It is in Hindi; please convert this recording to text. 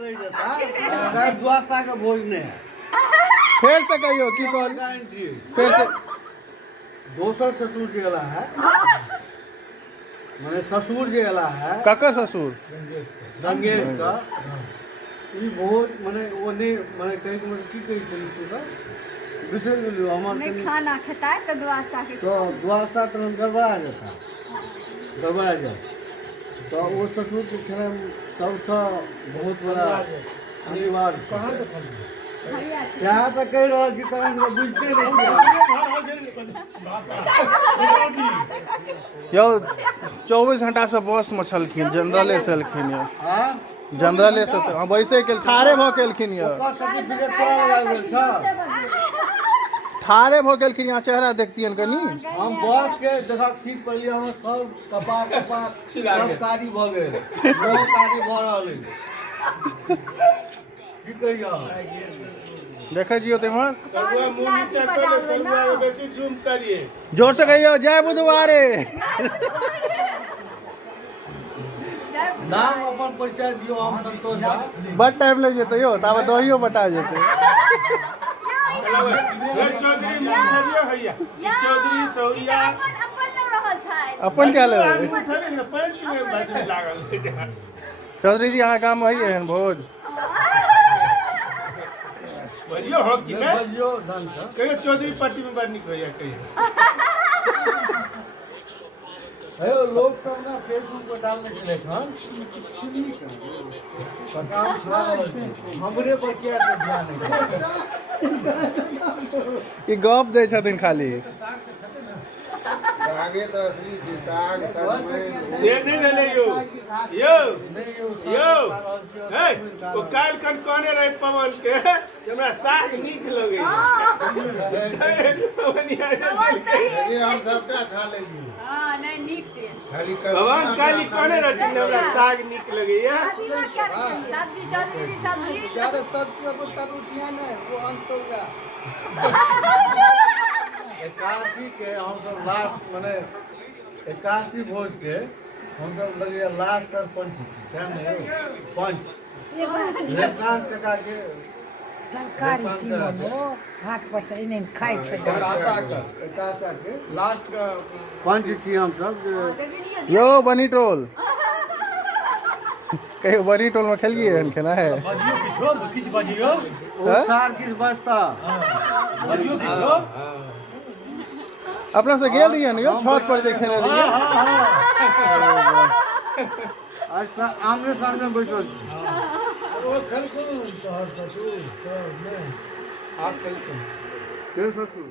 रह जाता द्वासा का भोज ने फिर से कहियो की कौन फिर से दोसर ससुर जे वाला है माने ससुर जे वाला है ककर ससुर गंगेश का ई भोज माने ओने माने कहीं को की कही चली तू का बिसर गेलियो हमर नहीं खाना खाता है तो द्वासा के तो द्वासा तो गड़बड़ा जाता गड़बड़ा जाए तो वो ससुर के खेल सबसे बहुत बड़ा अनिवार्य कहाँ यहाँ तक कह रहा कि कहीं को बुझते नहीं यो 24 घंटा से बस में छलखिन जनरले से एलखिन यो जनरले से वैसे के थारे भ केलखिन यो ठारे भ गेलखिन यहाँ चेहरा देखतियन कनी हम बस के देखा सीट पर लिया हम सब कपा कपा सब कारी भ गेल मोह कारी भ रहल की कहिया देखे जियो तेमर बेसी जूम करिए जोर से कहियो जय बुधवारे नाम अपन परिचय दियो हम संतोष झा बड टाइम लग जेते यो ताबे दहियो बता जेते चौधरी मुखिया हैया चौधरी चौरिया अपन क्या लेबे उठले न पैंट में बाजू लागल चौधरी जी अहाँ काम है एहन भोज बजियो हो कि नहीं बजियो ढंग से कहियो चौधरी पार्टी में बात नहीं कहिया कहियो हे लोग सब ना फेसबुक पर डालने के लिए खान हमरे पर क्या ध्यान ई गप दे छथिन खाली आगे तो असली साग से नहीं ले यो हे ओ काल कन कोने रहे पवन के हमरा साग नीक लगे पवनिया ये हम सबटा खा लेली हां नहीं नीक थे खाली पवन काली कोने रहे हमरा साग नीक लगे या सब्जी चौधरी सब्जी सारे सब्जी पर तरुचिया ने वो अंत होगा एकादशी के हम सब लास्ट माने एकादशी भोज के हम सब लगे लास्ट और पंच क्या नहीं पंच लेसान टका के तरकारी तीनो हाथ पर से इन्हें खाए छे एकादशा के लास्ट का पंच छी हम सब यो बनी टोल कहियो बनी टोल में खेलिए हन केना है बजियो किछो किछ बजियो ओ सार किस बस्ता बजियो किछो अपना से गेल रहिए न यो छत पर जे खेने रहिए अच्छा आमने सामने बैठल वो कल को तो ससुर सब में आप कल को फिर ससुर